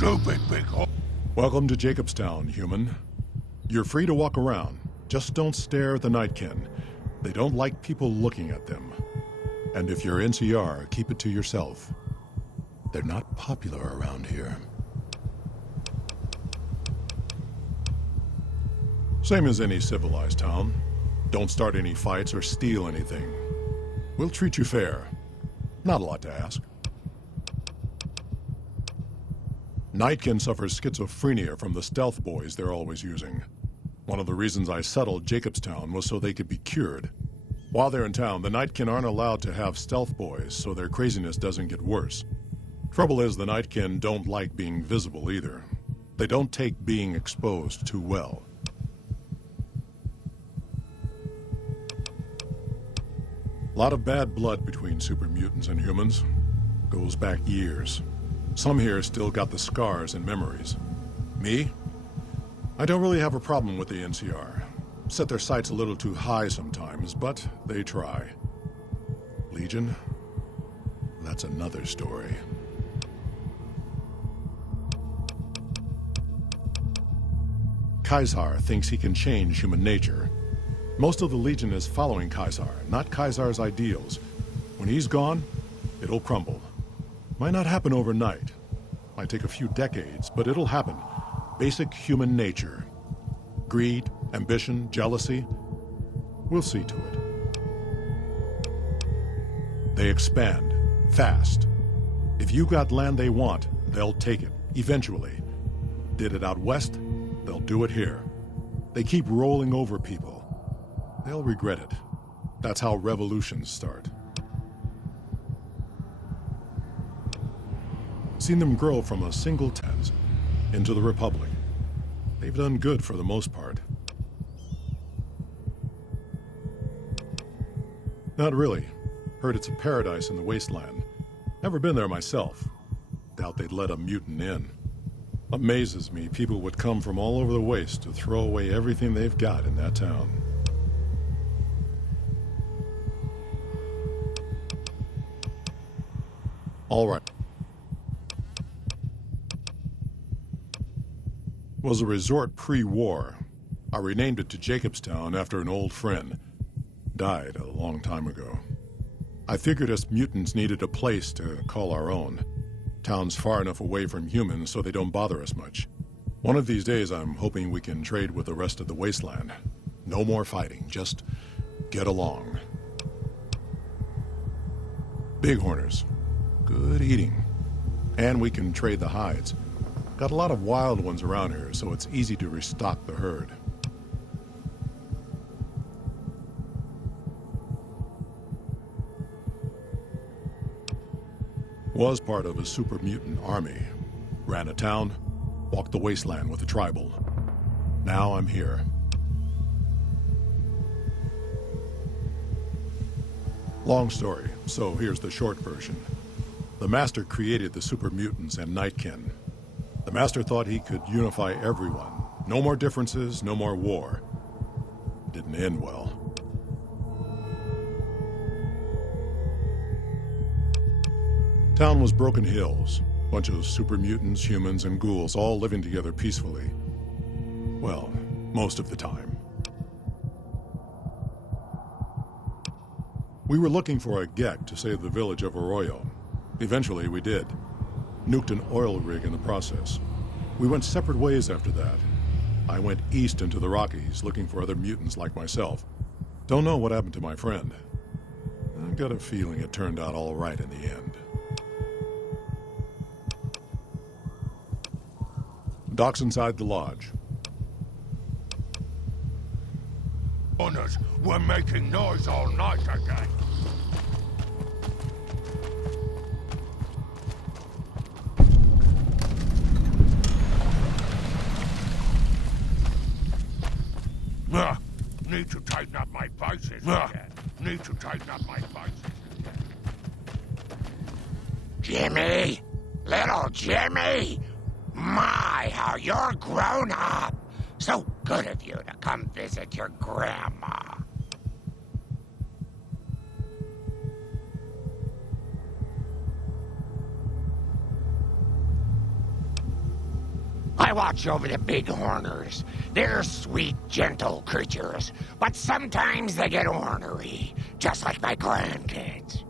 stupid big hole. Welcome to Jacobstown, human. You're free to walk around. Just don't stare at the Nightkin. They don't like people looking at them. And if you're NCR, keep it to yourself. They're not popular around here. Same as any civilized town. Don't start any fights or steal anything. We'll treat you fair. Not a lot to ask. Nightkin suffers schizophrenia from the stealth boys they're always using. One of the reasons I settled Jacobstown was so they could be cured. While they're in town, the Nightkin aren't allowed to have stealth boys, so their craziness doesn't get worse. Trouble is, the Nightkin don't like being visible either. They don't take being exposed too well. A lot of bad blood between super mutants and humans. Goes back years. Some here still got the scars and memories. Me? I don't really have a problem with the NCR. Set their sights a little too high sometimes, but they try. Legion? That's another story. Kaisar thinks he can change human nature. Most of the Legion is following Kaisar, not Kaisar's ideals. When he's gone, it'll crumble. Might not happen overnight. Might take a few decades, but it'll happen. Basic human nature. Greed, ambition, jealousy. We'll see to it. They expand, fast. If you got land they want, they'll take it, eventually. Did it out west, they'll do it here. They keep rolling over people. They'll regret it. That's how revolutions start. Seen them grow from a single tens into the Republic. They've done good for the most part. Not really. Heard it's a paradise in the wasteland. Never been there myself. Doubt they'd let a mutant in. Amazes me people would come from all over the waste to throw away everything they've got in that town. All right. Was a resort pre-war. I renamed it to Jacobstown after an old friend. Died a long time ago. I figured us mutants needed a place to call our own. Town's far enough away from humans so they don't bother us much. One of these days I'm hoping we can trade with the rest of the wasteland. No more fighting, just get along. Bighorners. Good eating. And we can trade the hides. Got a lot of wild ones around here, so it's easy to restock the herd. Was part of a super mutant army. Ran a town, walked the wasteland with a tribal. Now I'm here. Long story, so here's the short version. The Master created the super mutants and Nightkin. The Master thought he could unify everyone. No more differences, no more war. Didn't end well. Town was Broken Hills. Bunch of super mutants, humans, and ghouls all living together peacefully. Well, most of the time. We were looking for a Gek to save the village of Arroyo. Eventually, we did. Nuked an oil rig in the process. We went separate ways after that. I went east into the Rockies, looking for other mutants like myself. Don't know what happened to my friend. I got a feeling it turned out all right in the end. Docks inside the lodge. Owners, we're making noise all night again. Need to tighten up my vices again. Need to tighten up my vices again. Jimmy! Little Jimmy! My, how you're grown up! So good of you to come visit your grandma. I watch over the bighorners. They're sweet, gentle creatures, but sometimes they get ornery, just like my grandkids.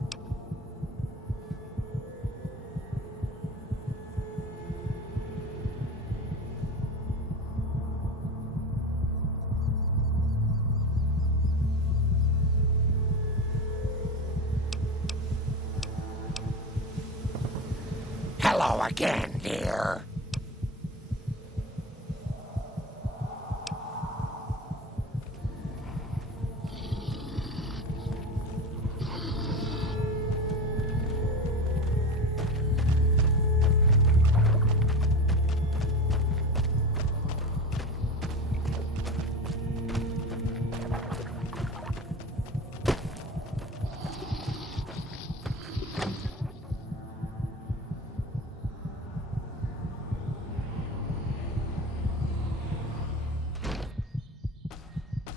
Hello again, dear.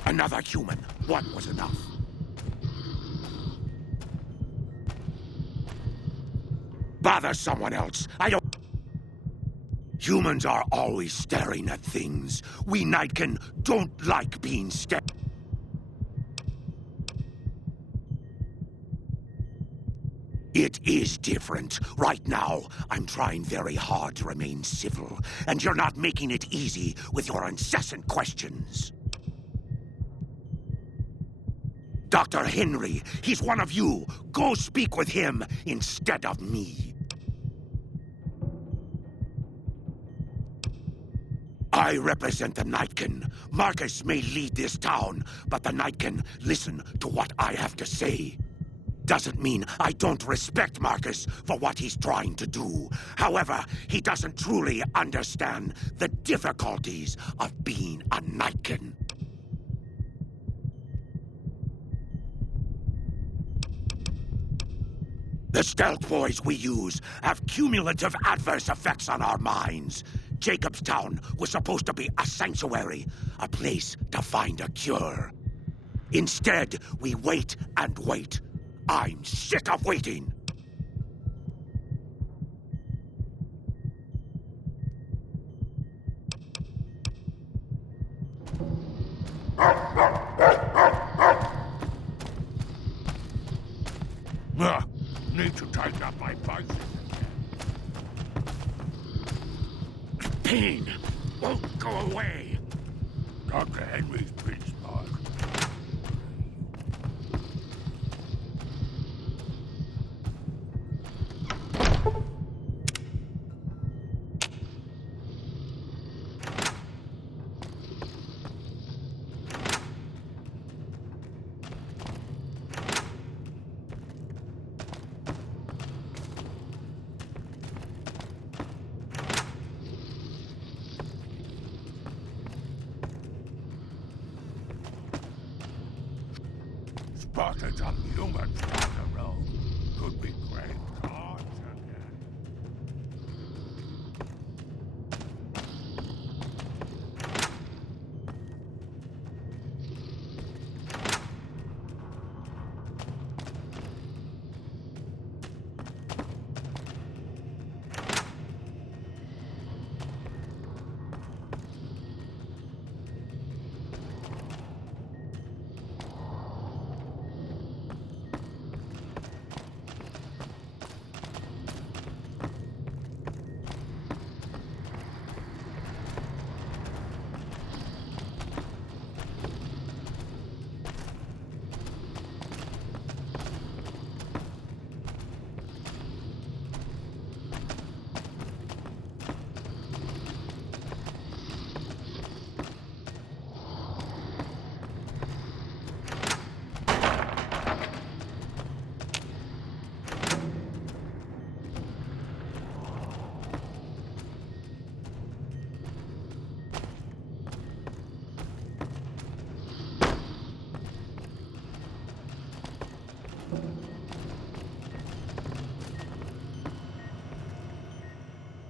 Another human. One was enough. Bother someone else. I don't... Humans are always staring at things. We Nightkin don't like being stared. It is different. Right now, I'm trying very hard to remain civil, and you're not making it easy with your incessant questions. Dr. Henry, he's one of you. Go speak with him instead of me. I represent the Nightkin. Marcus may lead this town, but the Nightkin listen to what I have to say. Doesn't mean I don't respect Marcus for what he's trying to do. However, he doesn't truly understand the difficulties of being a Nightkin. The stealth boys we use have cumulative adverse effects on our minds. Jacobstown was supposed to be a sanctuary, a place to find a cure. Instead, we wait and wait. I'm sick of waiting. Need to tighten up my bicycle. Pain won't go away. Dr. Henry's pretty smart. Spotted some humans down the road. Could be great cards again.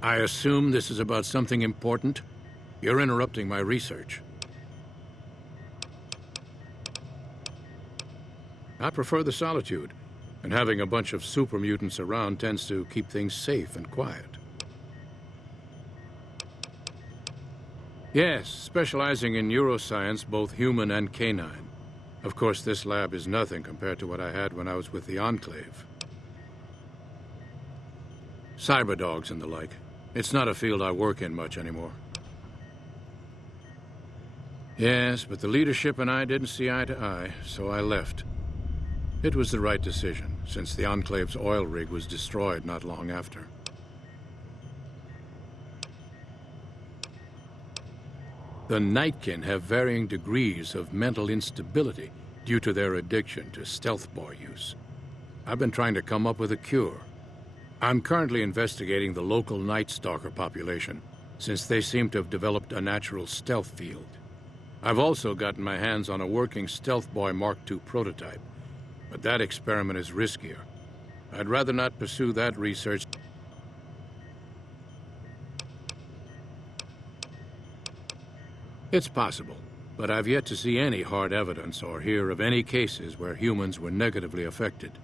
I assume this is about something important? You're interrupting my research. I prefer the solitude, and having a bunch of super mutants around tends to keep things safe and quiet. Yes, specializing in neuroscience, both human and canine. Of course, this lab is nothing compared to what I had when I was with the Enclave. Cyberdogs and the like. It's not a field I work in much anymore. Yes, but the leadership and I didn't see eye to eye, so I left. It was the right decision, since the Enclave's oil rig was destroyed not long after. The Nightkin have varying degrees of mental instability due to their addiction to stealth boy use. I've been trying to come up with a cure. I'm currently investigating the local Night Stalker population, since they seem to have developed a natural stealth field. I've also gotten my hands on a working Stealth Boy Mark II prototype, but that experiment is riskier. I'd rather not pursue that research. It's possible, but I've yet to see any hard evidence or hear of any cases where humans were negatively affected.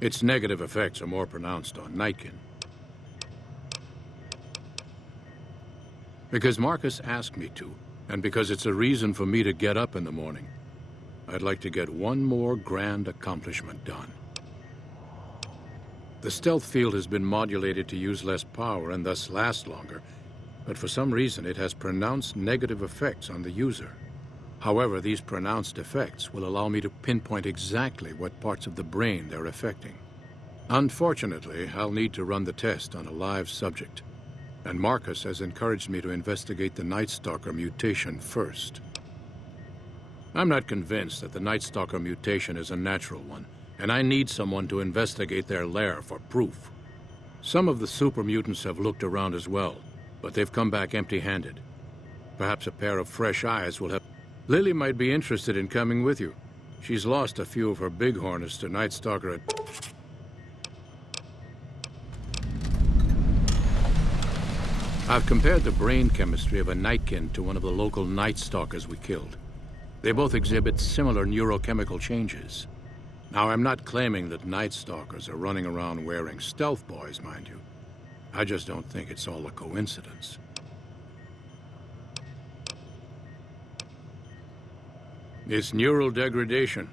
Its negative effects are more pronounced on Nightkin. Because Marcus asked me to, and because it's a reason for me to get up in the morning, I'd like to get one more grand accomplishment done. The stealth field has been modulated to use less power and thus last longer, but for some reason it has pronounced negative effects on the user. However, these pronounced effects will allow me to pinpoint exactly what parts of the brain they're affecting. Unfortunately, I'll need to run the test on a live subject, and Marcus has encouraged me to investigate the Night Stalker mutation first. I'm not convinced that the Night Stalker mutation is a natural one, and I need someone to investigate their lair for proof. Some of the super mutants have looked around as well, but they've come back empty-handed. Perhaps a pair of fresh eyes will help. Lily might be interested in coming with you. She's lost a few of her bighorners to Night Stalker at... I've compared the brain chemistry of a Nightkin to one of the local Night Stalkers we killed. They both exhibit similar neurochemical changes. Now, I'm not claiming that Night Stalkers are running around wearing stealth boys, mind you. I just don't think it's all a coincidence. It's neural degradation.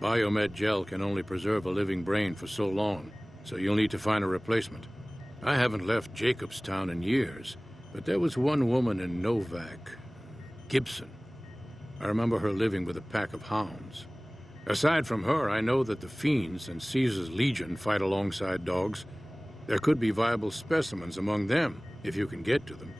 Biomed gel can only preserve a living brain for so long, so you'll need to find a replacement. I haven't left Jacobstown in years, but there was one woman in Novak, Gibson. I remember her living with a pack of hounds. Aside from her, I know that the Fiends and Caesar's Legion fight alongside dogs. There could be viable specimens among them, if you can get to them.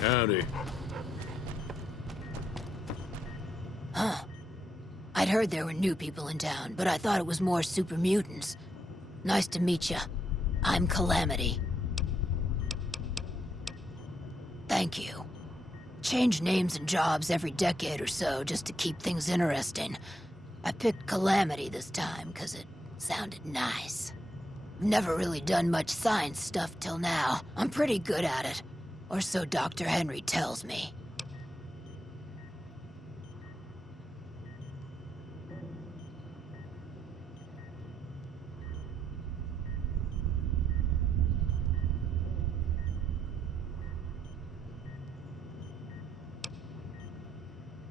Howdy. Huh. I'd heard there were new people in town, but I thought it was more super mutants. Nice to meet ya. I'm Calamity. Thank you. Change names and jobs every decade or so just to keep things interesting. I picked Calamity this time because it sounded nice. Never really done much science stuff till now. I'm pretty good at it. Or so Dr. Henry tells me.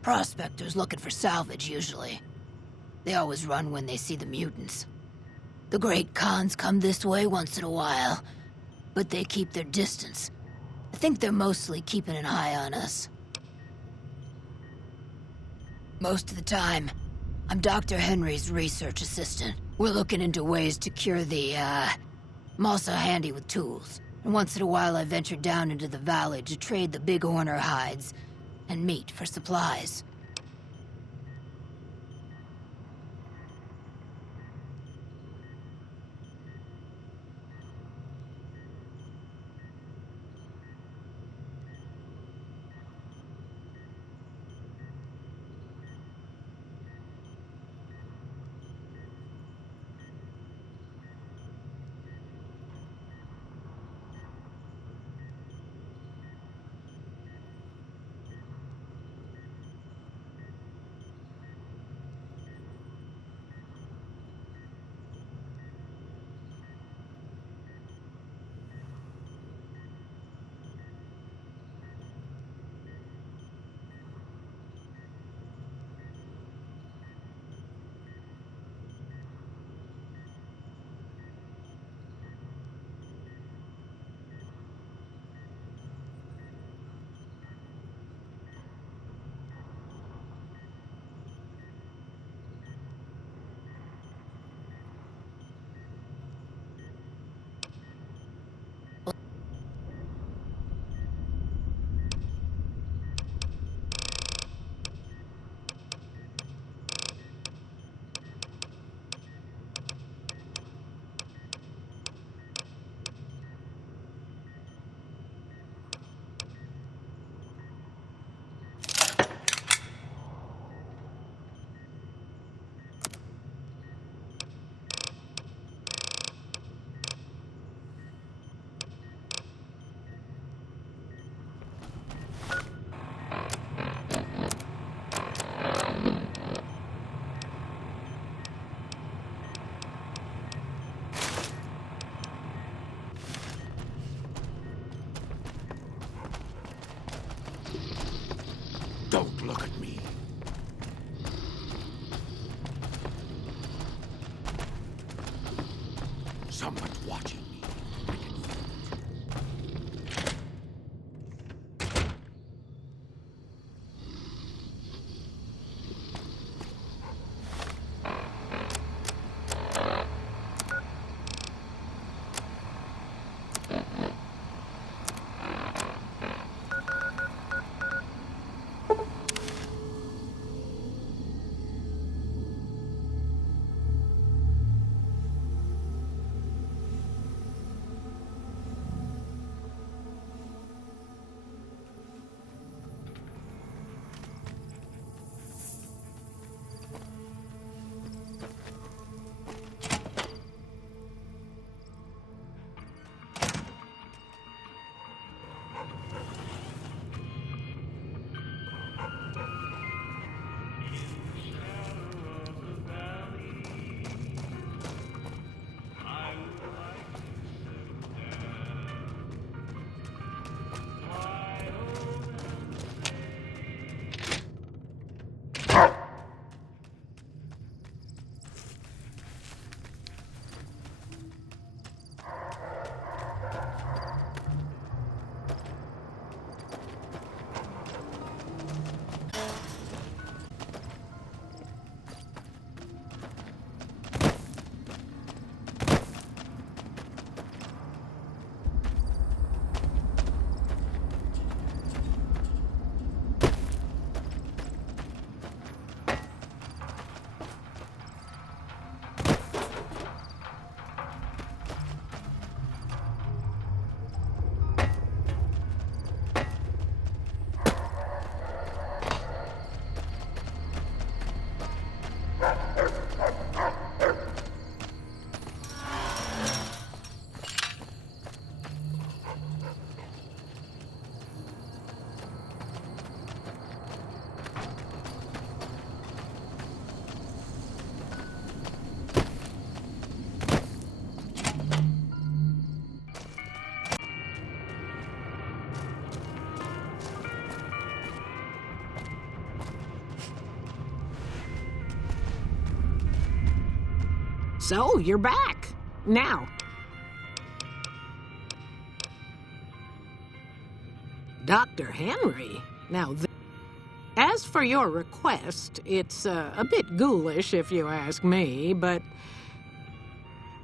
Prospectors looking for salvage, usually. They always run when they see the mutants. The Great Khans come this way once in a while, but they keep their distance. I think they're mostly keeping an eye on us. Most of the time, I'm Dr. Henry's research assistant. We're looking into ways to cure the, I'm also handy with tools. And once in a while I venture down into the valley to trade the bighorner hides and meat for supplies. Don't look at me. Someone's watching me. I can feel it. So, you're back. Now. Dr. Henry. Now, as for your request, it's a bit ghoulish if you ask me, but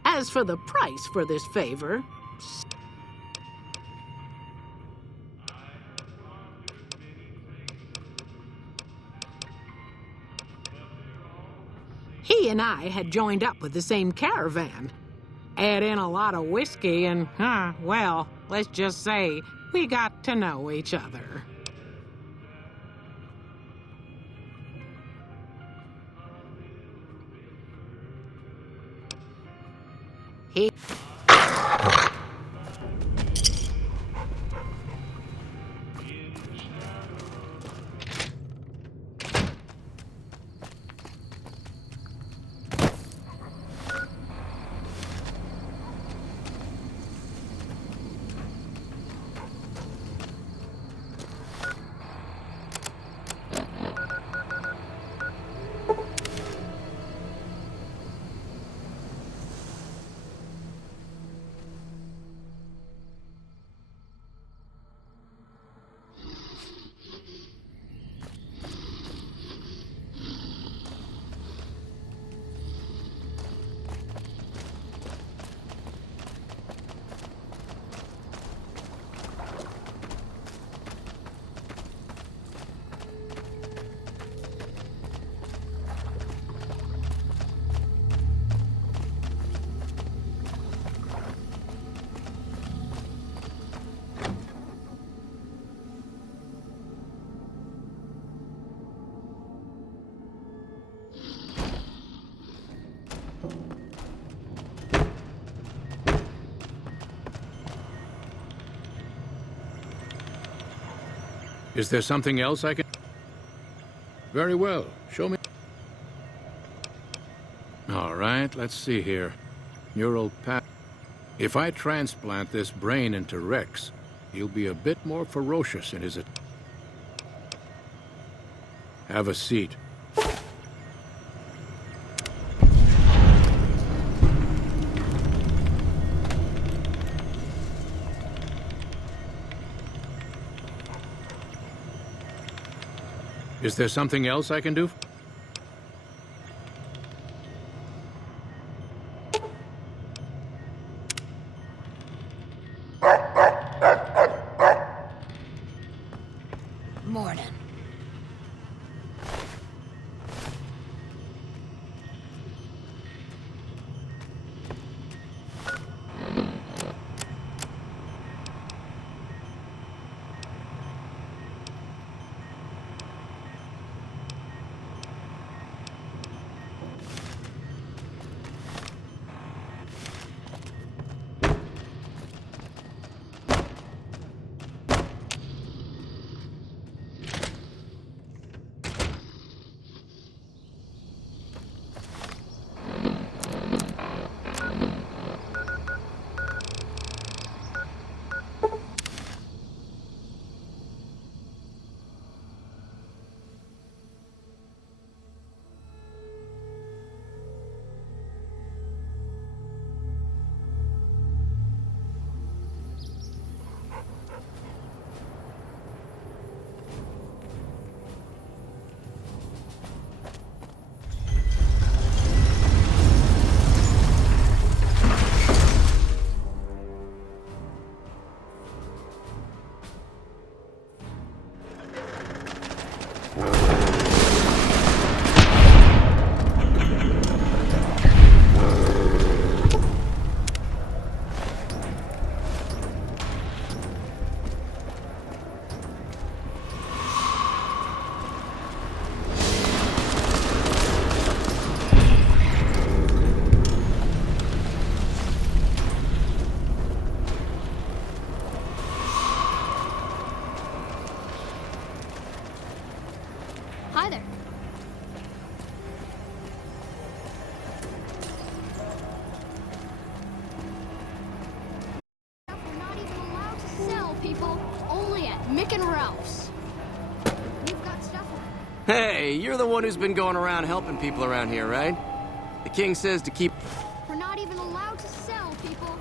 as for the price for this favor, he and I had joined up with the same caravan. Add in a lot of whiskey and, well, let's just say we got to know each other. He... Is there something else I can... Very well. Show me. All right, let's see here. Neural path. If I transplant this brain into Rex, he'll be a bit more ferocious in his... Have a seat. Is there something else I can do? Morning. Hi there. We're not even allowed to sell, people. Only at Mick and Ralph's. We've got stuff. Hey, you're the one who's been going around helping people around here, right? The king says to keep... We're not even allowed to sell, people.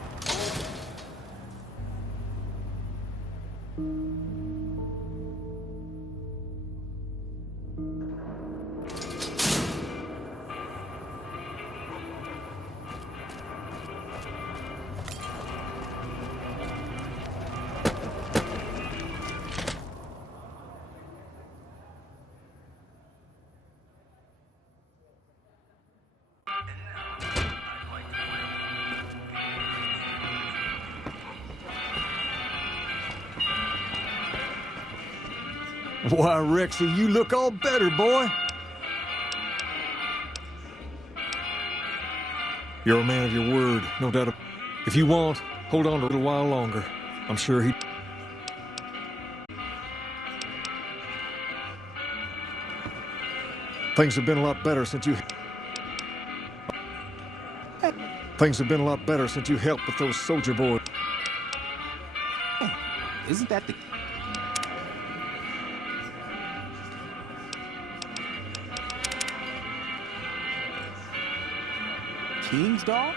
Why, Rexy, you look all better, boy. You're a man of your word, no doubt. If you want, hold on a little while longer. I'm sure he... Things have been a lot better since you... Things have been a lot better since you helped with those soldier boys. Isn't that the... King's dog?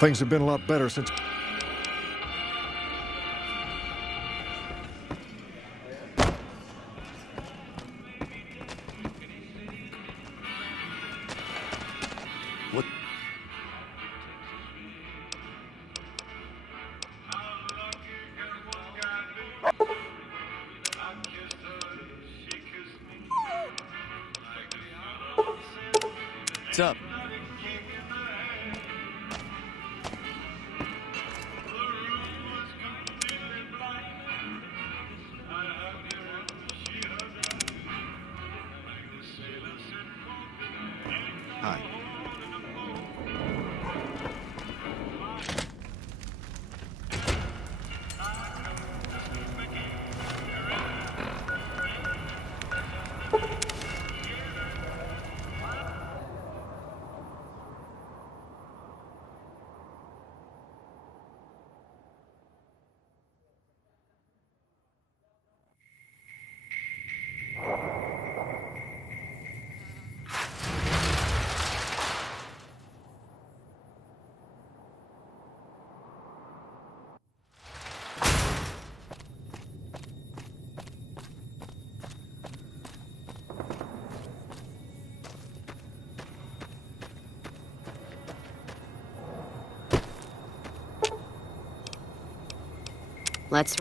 Things have been a lot better since... What? What's up? Hi. Let's...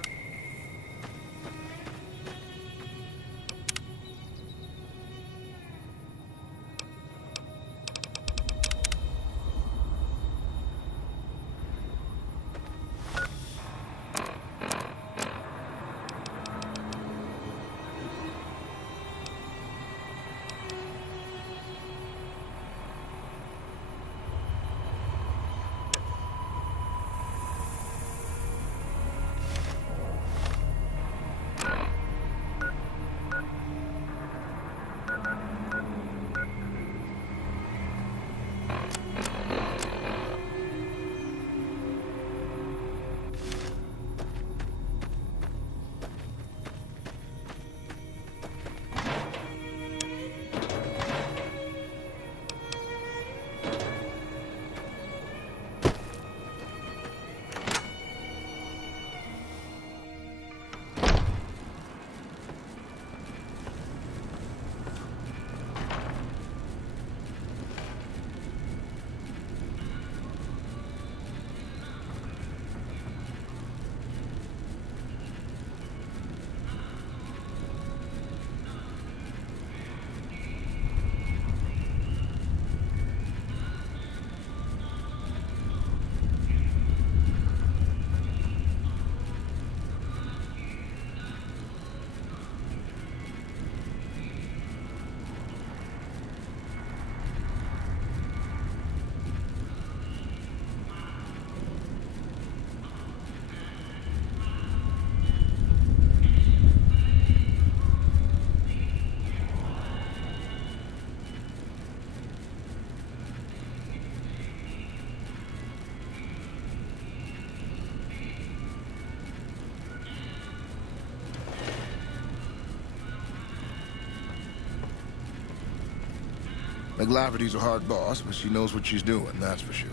McLafferty's a hard boss, but she knows what she's doing, that's for sure.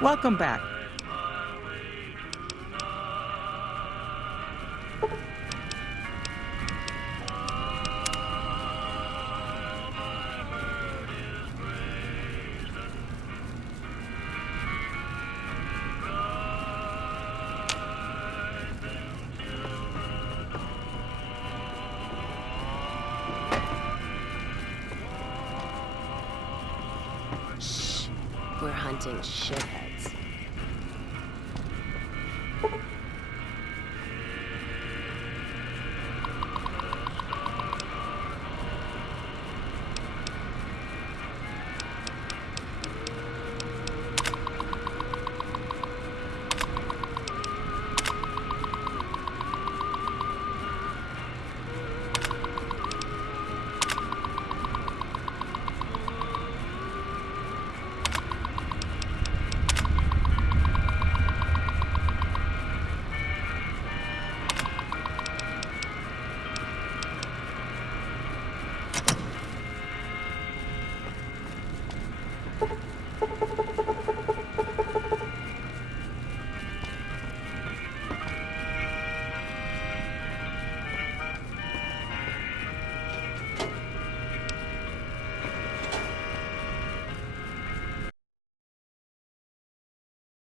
Welcome back. Shh. We're hunting shitheads.